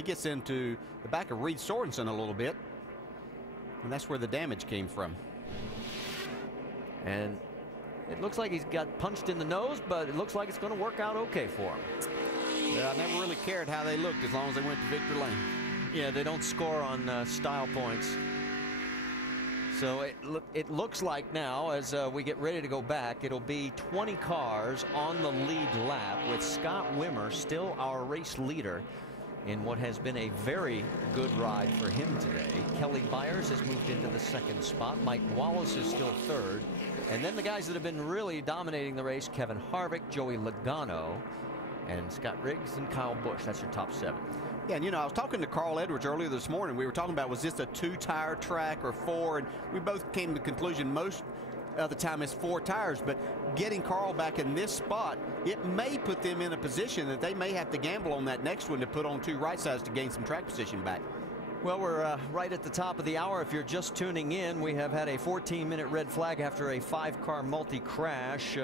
he gets into the back of Reed Sorensen a little bit, and that's where the damage came from. And it looks like he's got punched in the nose, but it looks like it's going to work out okay for him. Yeah, I never really cared how they looked as long as they went to Victor Lane. Yeah, they don't score on style points. So it looks like now, as we get ready to go back, it'll be 20 cars on the lead lap, with Scott Wimmer still our race leader in what has been a very good ride for him today. Kelly Byers has moved into the second spot. Mike Wallace is still third. And then the guys that have been really dominating the race, Kevin Harvick, Joey Logano, and Scott Riggs and Kyle Busch. That's your top 7. Yeah, and I was talking to Carl Edwards earlier this morning. We were talking about, was this a 2-tire track or 4? And we both came to the conclusion most of the time it's 4 tires. But getting Carl back in this spot, it may put them in a position that they may have to gamble on that next one to put on 2 right sides to gain some track position back. Well, we're right at the top of the hour. If you're just tuning in, we have had a 14-minute red flag after a 5-car multi-crash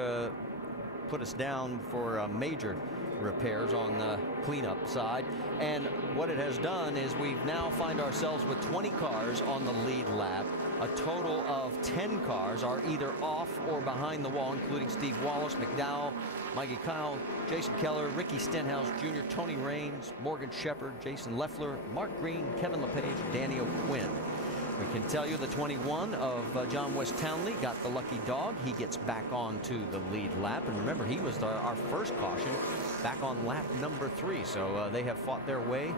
put us down for major repairs on the cleanup side. And what it has done is we now find ourselves with 20 cars on the lead lap. A total of 10 cars are either off or behind the wall, including Steve Wallace, McDowell, Mikey Kyle, Jason Keller, Ricky Stenhouse Jr., Tony Raines, Morgan Shepherd, Jason Leffler, Mark Green, Kevin LePage, Danny O'Quinn. We can tell you the 21 of John West Townley got the lucky dog. He gets back onto the lead lap. And remember, he was our first caution back on lap number 3. So they have fought their way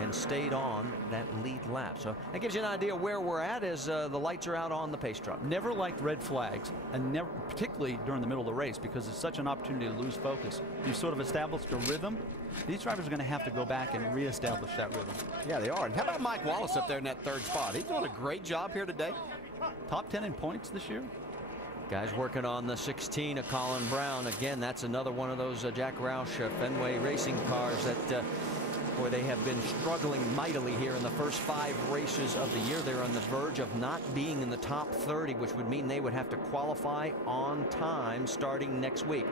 and stayed on that lead lap. So that gives you an idea where we're at as the lights are out on the pace truck. Never liked red flags, and never, particularly during the middle of the race, because it's such an opportunity to lose focus. You sort of established a rhythm. These drivers are going to have to go back and reestablish that rhythm. Yeah, they are. And how about Mike Wallace up there in that 3rd spot? He's doing a great job here today. Top 10 in points this year. Guys working on the 16 of Colin Brown. Again, that's another one of those Jack Roush Fenway racing cars that boy, they have been struggling mightily here in the first 5 races of the year. They're on the verge of not being in the top 30, which would mean they would have to qualify on time starting next week.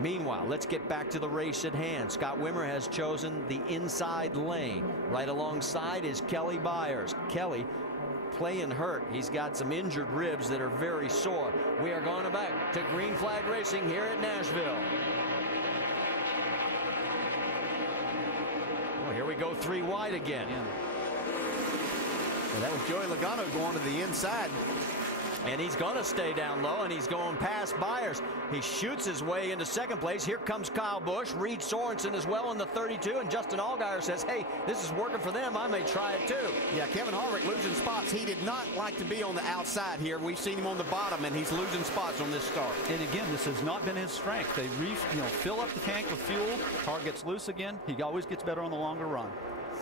Meanwhile, let's get back to the race at hand. Scott Wimmer has chosen the inside lane. Right alongside is Kelly Byers. Kelly playing hurt. He's got some injured ribs that are very sore. We are going back to green flag racing here at Nashville. Oh, here we go 3 wide again. Yeah. Well, that was Joey Logano going to the inside. And he's going to stay down low, and he's going past Byers. He shoots his way into 2nd place. Here comes Kyle Busch, Reed Sorensen as well in the 32, and Justin Allgaier says, hey, this is working for them. I may try it too. Yeah, Kevin Harvick losing spots. He did not like to be on the outside here. We've seen him on the bottom, and he's losing spots on this start. And again, this has not been his strength. They fill up the tank with fuel. Car gets loose again. He always gets better on the longer run.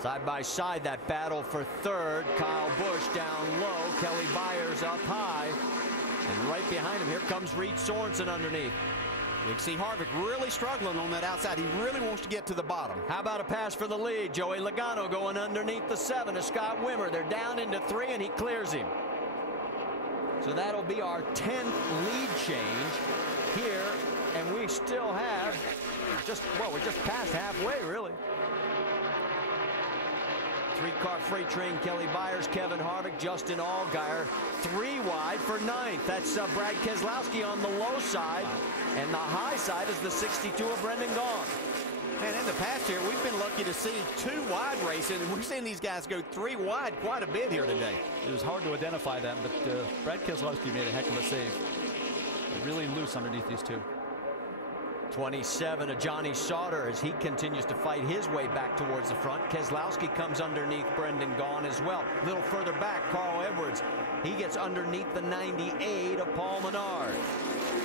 Side by side, that battle for 3rd. Kyle Busch down low. Kelly Byers up high. And right behind him, here comes Reed Sorensen underneath. You can see Harvick really struggling on that outside. He really wants to get to the bottom. How about a pass for the lead? Joey Logano going underneath the 7 of Scott Wimmer. They're down into 3, and he clears him. So that'll be our 10th lead change here. And we still have we're just past halfway, really. 3-car freight train, Kelly Byers, Kevin Harvick, Justin Allgaier. 3 wide for 9th. That's Brad Keselowski on the low side. And the high side is the 62 of Brendan Gaughan. And in the past here, we've been lucky to see 2 wide racing, and we're seeing these guys go 3 wide quite a bit here today. It was hard to identify them, but Brad Keselowski made a heck of a save. Really loose underneath these 2. 27 of Johnny Sauter as he continues to fight his way back towards the front. Keselowski comes underneath Brendan Gaughan as well. A little further back, Carl Edwards. He gets underneath the 98 of Paul Menard.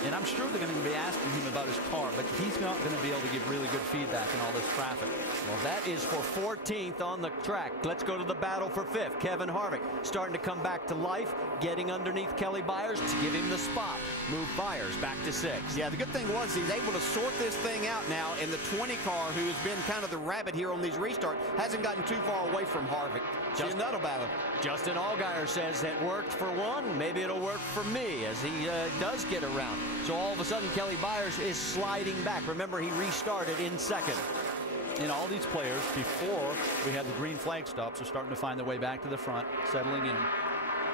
And I'm sure they're going to be asking him about his car, but he's not going to be able to give really good feedback in all this traffic. Well, that is for 14th on the track. Let's go to the battle for 5th. Kevin Harvick starting to come back to life, getting underneath Kelly Byers to give him the spot. Move Byers back to 6th. Yeah, the good thing was he's able to sort this thing out now, and the 20 car, who has been kind of the rabbit here on these restarts, hasn't gotten too far away from Harvick. Just nut about him. Justin Allgaier says it worked for one. Maybe it'll work for me as he does get around. So all of a sudden, Kelly Byers is sliding back. Remember, he restarted in 2nd. And all these players, before we had the green flag stops, are starting to find their way back to the front, settling in.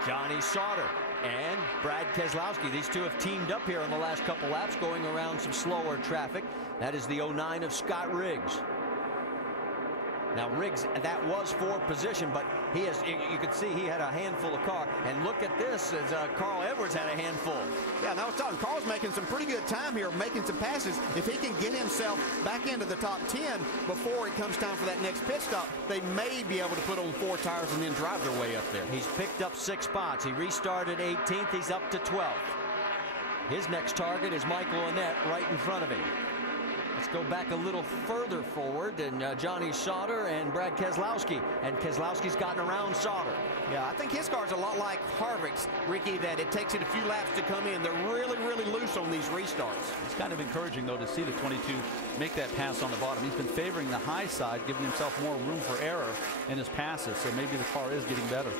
Johnny Sauter and Brad Keselowski. These two have teamed up here on the last couple laps, going around some slower traffic. That is the 09 of Scott Riggs. Now Riggs, that was fourth position, but he has, you can see he had a handful of car. And look at this, as Carl Edwards had a handful. Yeah, now I was talking, Carl's making some pretty good time here, making some passes. If he can get himself back into the top 10 before it comes time for that next pit stop, they may be able to put on 4 tires and then drive their way up there. He's picked up 6 spots. He restarted 18th. He's up to 12th. His next target is Michael Annett right in front of him. Let's go back a little further forward, and Johnny Sauter and Brad Keselowski. And Keselowski's gotten around Sauter. Yeah, I think his car's a lot like Harvick's, Ricky, that it takes it a few laps to come in. They're really, really loose on these restarts. It's kind of encouraging, though, to see the 22 make that pass on the bottom. He's been favoring the high side, giving himself more room for error in his passes, so maybe the car is getting better.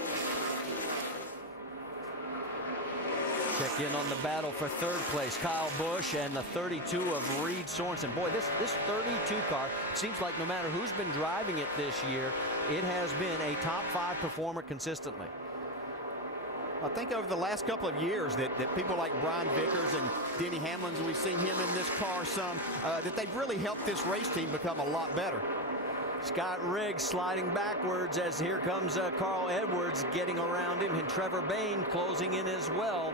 Check in on the battle for third place. Kyle Busch and the 32 of Reed Sorensen. Boy, this 32 car seems like no matter who's been driving it this year, it has been a top 5 performer consistently. I think over the last couple of years that people like Brian Vickers and Denny Hamlin, we've seen him in this car some, that they've really helped this race team become a lot better. Scott Riggs sliding backwards as here comes Carl Edwards getting around him, and Trevor Bayne closing in as well.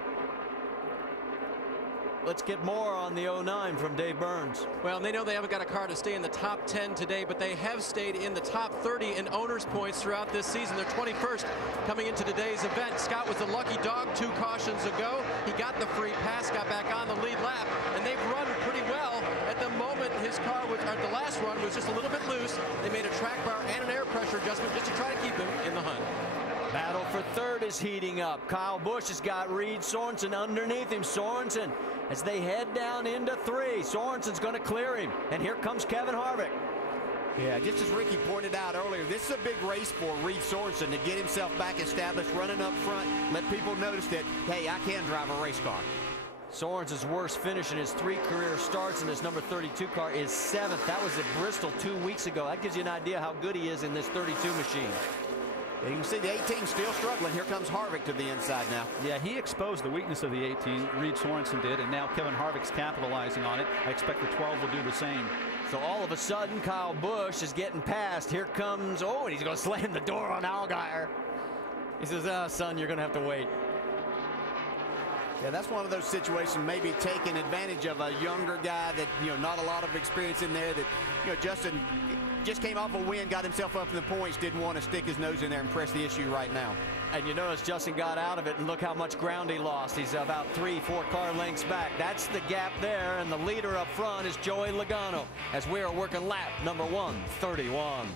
Let's get more on the 09 from Dave Burns. Well, they know they haven't got a car to stay in the top 10 today, but they have stayed in the top 30 in owners points throughout this season. They're 21st coming into today's event. Scott was the lucky dog 2 cautions ago. He got the free pass, got back on the lead lap, and they've run pretty well. At the moment, his car was, or the last run was just a little bit loose. They made a track bar and an air pressure adjustment just to try to keep him in the hunt. Battle for third is heating up. Kyle Busch has got Reed Sorensen underneath him. Sorensen, as they head down into 3. Sorensen's going to clear him. And here comes Kevin Harvick. Yeah, just as Ricky pointed out earlier, this is a big race for Reed Sorensen to get himself back established, running up front, let people notice that, hey, I can drive a race car. Sorensen's worst finish in his 3 career starts in his number 32 car is 7th. That was at Bristol 2 weeks ago. That gives you an idea how good he is in this 32 machine. You can see the 18 still struggling. Here comes Harvick to the inside now. Yeah, he exposed the weakness of the 18. Reed Sorensen did, and now Kevin Harvick's capitalizing on it. I expect the 12 will do the same. So all of a sudden, Kyle Busch is getting past. Here comes, and he's going to slam the door on Allgaier. He says, son, you're going to have to wait. Yeah, that's one of those situations, maybe taking advantage of a younger guy that, not a lot of experience in there, that, Justin just came off a win, got himself up in the points, didn't want to stick his nose in there and press the issue right now. And you notice Justin got out of it, and look how much ground he lost. He's about 3-4 car lengths back. That's the gap there, and the leader up front is Joey Logano as we are working lap number 131.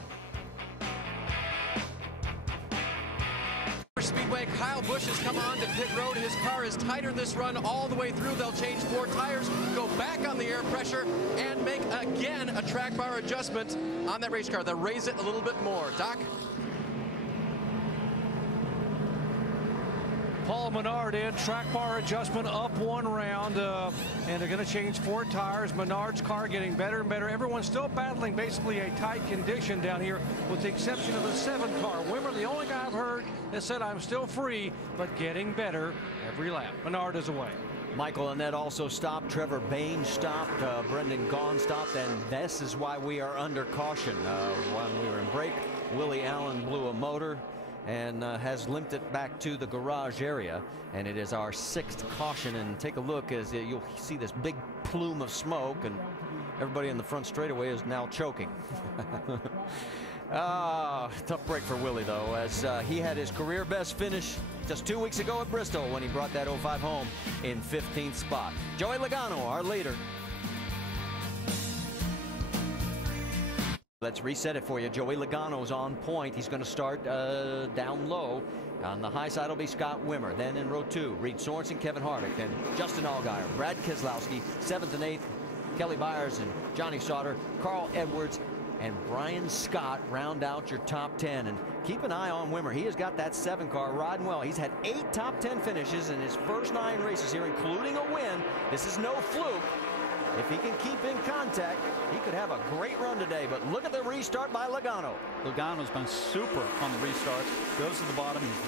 Speedway, Kyle Busch has come on to pit road. His car is tighter this run all the way through. They'll change 4 tires, go back on the air pressure, and make again a track bar adjustment on that race car. They'll raise it a little bit more. Doc? Paul Menard in, track bar adjustment up 1 round, and they're going to change 4 tires. Menard's car getting better and better. Everyone's still battling basically a tight condition down here, with the exception of the 7 car. Wimmer, the only guy I've heard that said I'm still free, but getting better every lap. Menard is away. Michael Annett also stopped. Trevor Bayne stopped. Brendan Gaughan stopped. And this is why we are under caution. When we were in break, Willie Allen blew a motor and has limped it back to the garage area, and it is our 6th caution. And take a look as you'll see this big plume of smoke, and everybody in the front straightaway is now choking. Tough break for Willie, though, as he had his career best finish just 2 weeks ago at Bristol when he brought that 05 home in 15th spot. Joey Logano, our leader. Let's reset it for you. Joey Logano's on point. He's going to start down low. On the high side will be Scott Wimmer. Then in row 2, Reed Sorensen, Kevin Harvick. Then Justin Allgaier, Brad Keselowski, 7th and 8th, Kelly Byers and Johnny Sauter, Carl Edwards, and Brian Scott round out your top 10. And keep an eye on Wimmer. He has got that 7 car riding well. He's had 8 top 10 finishes in his first 9 races here, including a win. This is no fluke. If he can keep in contact, He could have a great run today, but look at the restart by Logano. Logano's been super on the restarts. Goes to the bottom. He's very